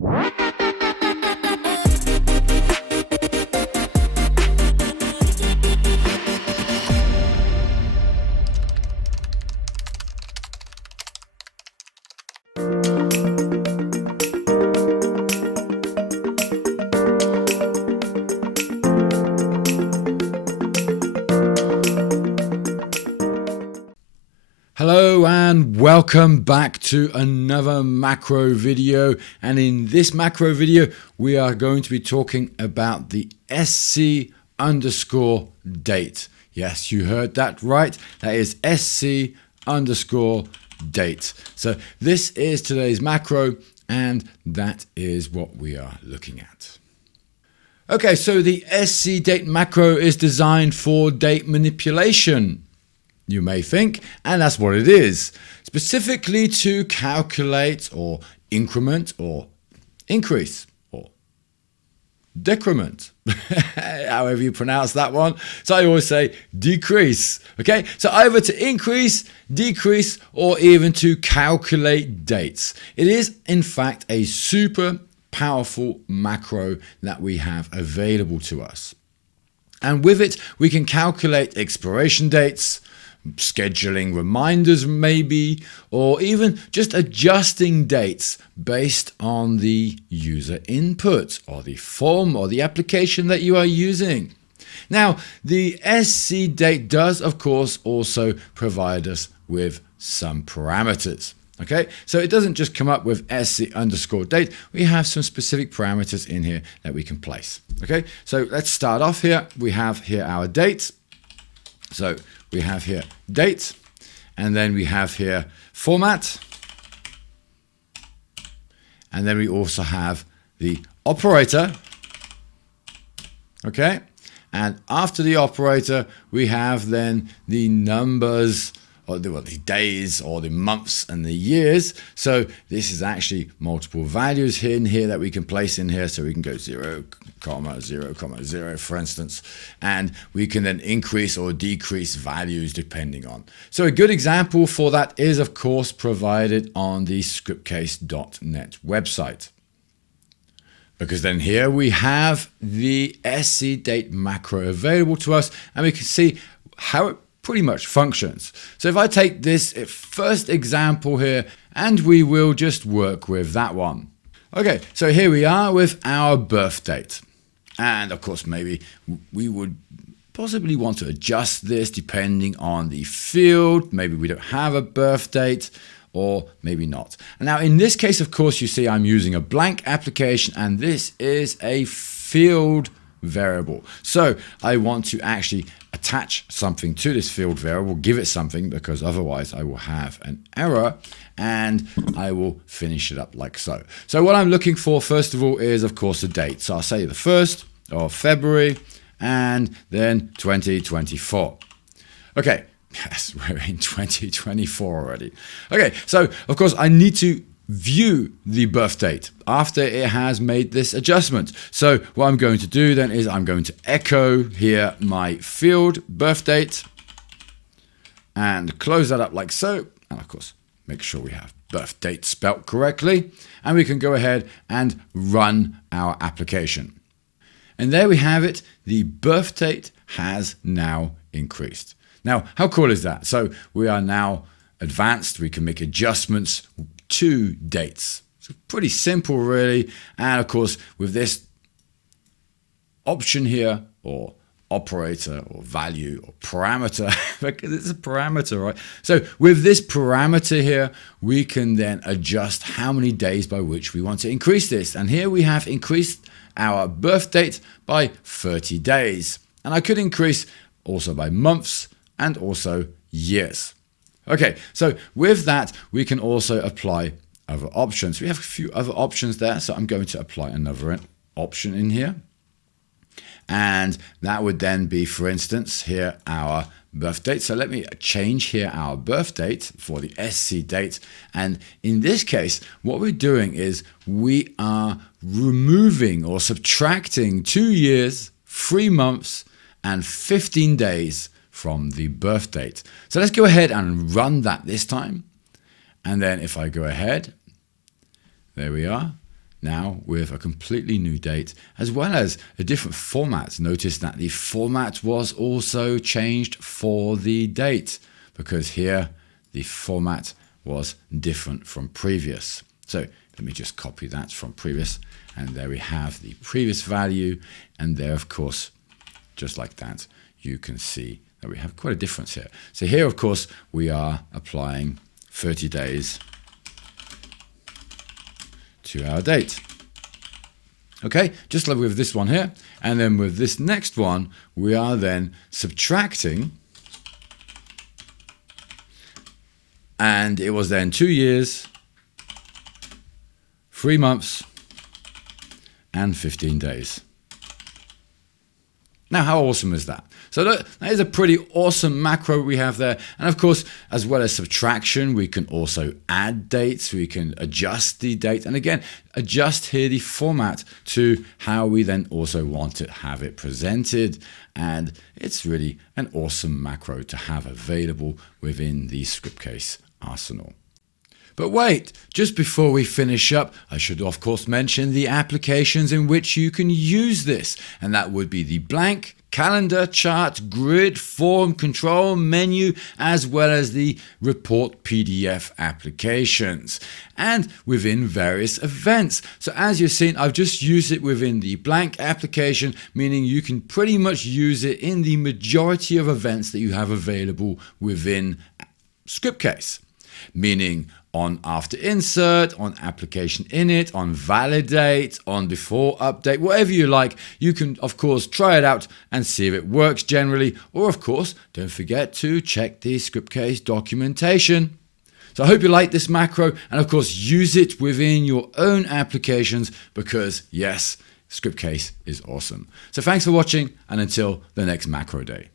Hello and welcome back to another macro video, and in this macro video we are going to be talking about the SC underscore date. Yes, you heard that right. That is SC underscore date. So this is today's macro, and that is what we are looking at. Okay, so the SC date macro is designed for date manipulation, you may think, and that's what it is. Specifically to calculate or increment or increase or decrement, however you pronounce that one. So I always say decrease. Okay, so either to increase, decrease, or even to calculate dates. It is in fact a super powerful macro that we have available to us. And with it, we can calculate expiration dates, scheduling reminders maybe, or even just adjusting dates based on the user input or the form or the application that you are using. Now, the SC date does of course also provide us with some parameters. Okay, so it doesn't just come up with SC underscore date. We have some specific parameters in here that we can place. Okay, so let's start off here. We have here our date. So we have here date, and then we have here format, and then we also have the operator. Okay, and after the operator we have then the numbers, or the days, or the months and the years. So this is actually multiple values in here that we can place in here. So we can go 0, 0, 0, for instance, and we can then increase or decrease values depending on. So a good example for that is of course provided on the Scriptcase.net website. Because then here we have the SC date macro available to us, and we can see how it pretty much functions. So if I take this first example here, and we will just work with that one. Okay, so here we are with our birth date. And of course, maybe we would possibly want to adjust this depending on the field. Maybe we don't have a birth date, or maybe not. And now in this case, of course, you see I'm using a blank application, and this is a field variable. So I want to actually attach something to this field variable, give it something, because otherwise I will have an error, and I will finish it up like so. So what I'm looking for first of all is of course the date. So I'll say the 1st of February, and then 2024. Okay, yes, we're in 2024 already. Okay, so of course I need to view the birth date after it has made this adjustment. So what I'm going to do then is I'm going to echo here my field birth date and close that up like so. And of course, make sure we have birth date spelt correctly, and we can go ahead and run our application. And there we have it. The birth date has now increased. Now, how cool is that? So we are now advanced. We can make adjustments to dates. So pretty simple really. And of course, with this option here, or operator, or value, or parameter, because it's a parameter, right? So with this parameter here, we can then adjust how many days by which we want to increase this. And here we have increased our birth date by 30 days. And I could increase also by months and also years. Okay, so with that, we can also apply other options. We have a few other options there, so I'm going to apply another option in here. And that would then be, for instance, here our birth date. So let me change here our birth date for the SC date. And in this case, what we're doing is we are removing or subtracting 2 years, 3 months, and 15 days from the birth date. So let's go ahead and run that this time. And then if I go ahead, there we are. now with a completely new date as well as a different format. Notice that the format was also changed for the date because here the format was different from previous. So let me just copy that from previous, and there we have the previous value, and there of course, just like that, you can see that we have quite a difference here. So here of course we are applying 30 days to our date. Okay, just like with this one here, and then with this next one we are then subtracting, and it was then 2 years, 3 months and 15 days. Now, how awesome is that? So that is a pretty awesome macro we have there. And of course, as well as subtraction, we can also add dates. We can adjust the date. And again, adjust here the format to how we then also want to have it presented. And it's really an awesome macro to have available within the Scriptcase arsenal. But wait, just before we finish up, I should of course mention the applications in which you can use this. And that would be the blank, calendar, chart, grid, form, control, menu, as well as the report PDF applications. And within various events. So as you've seen, I've just used it within the blank application, meaning you can pretty much use it in the majority of events that you have available within Scriptcase. Meaning on after insert, on application init, on validate, on before update, whatever you like. You can of course try it out and see if it works generally, or of course don't forget to check the Scriptcase documentation. So I hope you like this macro, and of course use it within your own applications because yes, Scriptcase is awesome. So thanks for watching, and until the next macro day.